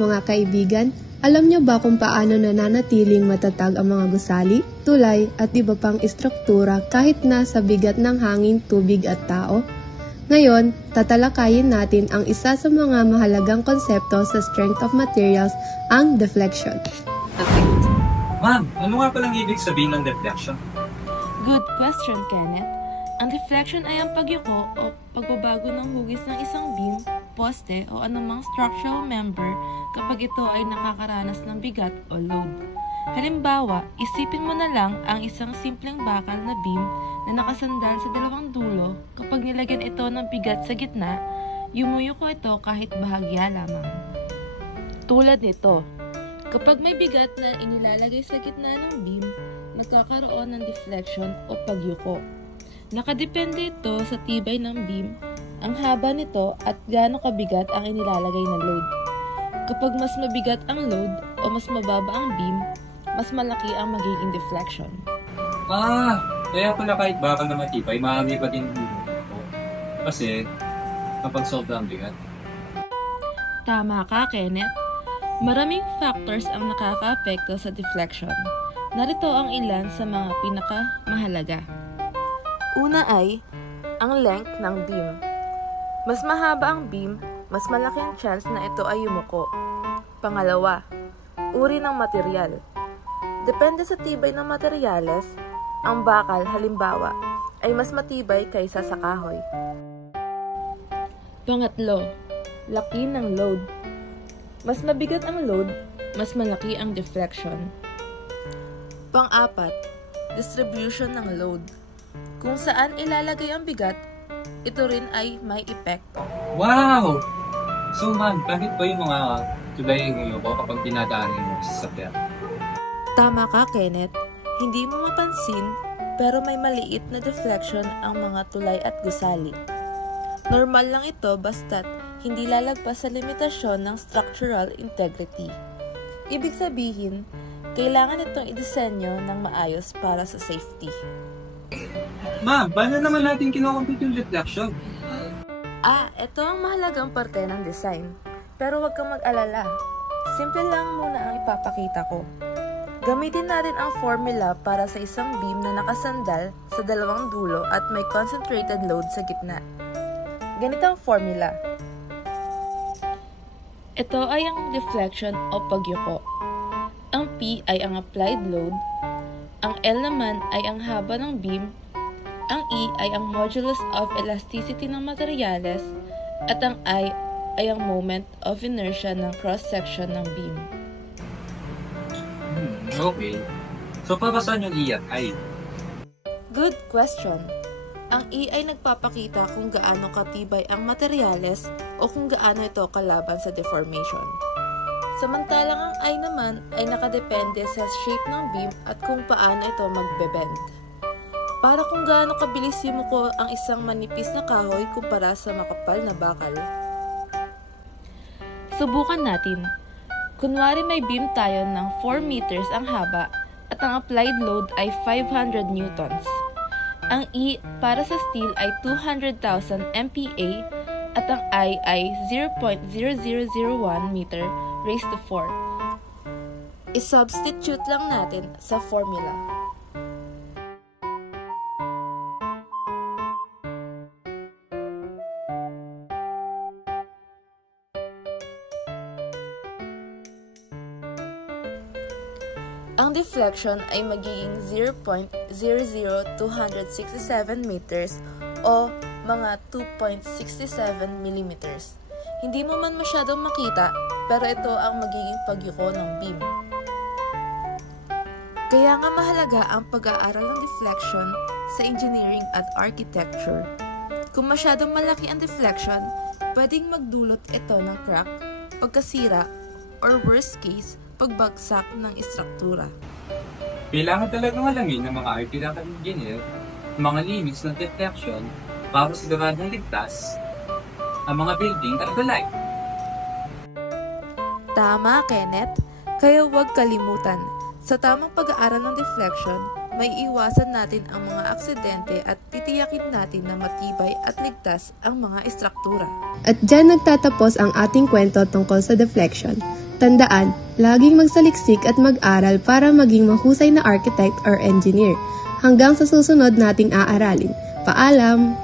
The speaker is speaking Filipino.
mga kaibigan, alam niyo ba kung paano nananatiling matatag ang mga gusali, tulay at iba pang istruktura kahit na sa bigat ng hangin, tubig at tao? Ngayon, tatalakayin natin ang isa sa mga mahalagang konsepto sa strength of materials, ang deflection. Ma'am, ano nga palang ibig sabihin ng deflection? Good question, Kenneth. Ang deflection ay ang pagyuko o pagbabago ng hugis ng isang beam, poste o anumang structural member kapag ito ay nakakaranas ng bigat o load. Halimbawa, isipin mo na lang ang isang simpleng bakal na beam na nakasandal sa dalawang dulo. Kapag nilagyan ito ng bigat sa gitna, yumuyuko ito kahit bahagya lamang. Tulad nito, kapag may bigat na inilalagay sa gitna ng beam, magkakaroon ng deflection o pagyuko. Nakadepende ito sa tibay ng beam, ang haba nito at gaano kabigat ang inilalagay na load. Kapag mas mabigat ang load o mas mababa ang beam, mas malaki ang magiging deflection. Kaya pala kahit bakal na matibay, maaari pa din ito. Kasi, kapag sobrang bigat. Tama ka, Kenneth. Maraming factors ang nakaka-apekto sa deflection. Narito ang ilan sa mga pinakamahalaga. Una ay, ang length ng beam. Mas mahaba ang beam, mas malaki ang chance na ito ay yumuko. Pangalawa, uri ng material. Depende sa tibay ng materyales, ang bakal, halimbawa, ay mas matibay kaysa sa kahoy. Pangatlo, laki ng load. Mas mabigat ang load, mas malaki ang deflection. Pang-apat, distribution ng load. Kung saan ilalagay ang bigat, ito rin ay may epekto. Wow! So ma'am, bakit ba yung mga tulay ngayon ko kapag dinadaanin mo sa sasakyan? Tama ka, Kenneth. Hindi mo mapansin, pero may maliit na deflection ang mga tulay at gusali. Normal lang ito basta't hindi lalagpas sa limitasyon ng structural integrity. Ibig sabihin, kailangan itong idisenyo ng maayos para sa safety. Ma'am, paano naman natin kinocompute yung deflection? Ito ang mahalagang parte ng design. Pero huwag kang mag-alala. Simple lang muna ang ipapakita ko. Gamitin natin ang formula para sa isang beam na nakasandal sa dalawang dulo at may concentrated load sa gitna. Ganito ang formula. Ito ay ang deflection o pagyuko. Ang P ay ang applied load. Ang L naman ay ang haba ng beam. Ang E ay ang modulus of elasticity ng materyales. At ang I ay ang moment of inertia ng cross-section ng beam. Okay. So, para saan yung E at I? Good question. Ang E ay nagpapakita kung gaano katibay ang materyales o kung gaano ito kalaban sa deformation. Samantalang ang I naman ay nakadepende sa shape ng beam at kung paano ito magbe-bend. Para kung gaano kabilis yumuko ang isang manipis na kahoy kumpara sa makapal na bakal. Subukan natin. Kunwari may beam tayo ng 4 meters ang haba at ang applied load ay 500 newtons. Ang E para sa steel ay 200,000 MPa at ang I ay 0.0001 meter raised to 4. I-substitute lang natin sa formula. Ang deflection ay magiging 0.00267 meters o mga 2.67 millimeters. Hindi mo man masyadong makita, pero ito ang magiging pagyuko ng beam. Kaya nga mahalaga ang pag-aaral ng deflection sa engineering at architecture. Kung masyadong malaki ang deflection, pwedeng magdulot ito ng crack, pagkasira, or worst case, pagbagsak ng istruktura. Kailangan talagang alamin ng mga architect at engineer mga limits ng deflection para siguradong ligtas ang mga building at tulay. Tama, Kenneth. Kaya huwag kalimutan, sa tamang pag-aaral ng deflection, may iwasan natin ang mga aksidente at titiyakin natin na matibay at ligtas ang mga istruktura. At dyan nagtatapos ang ating kwento tungkol sa deflection. Tandaan, laging magsaliksik at mag-aral para maging mahusay na architect or engineer. Hanggang sa susunod nating aaralin. Paalam!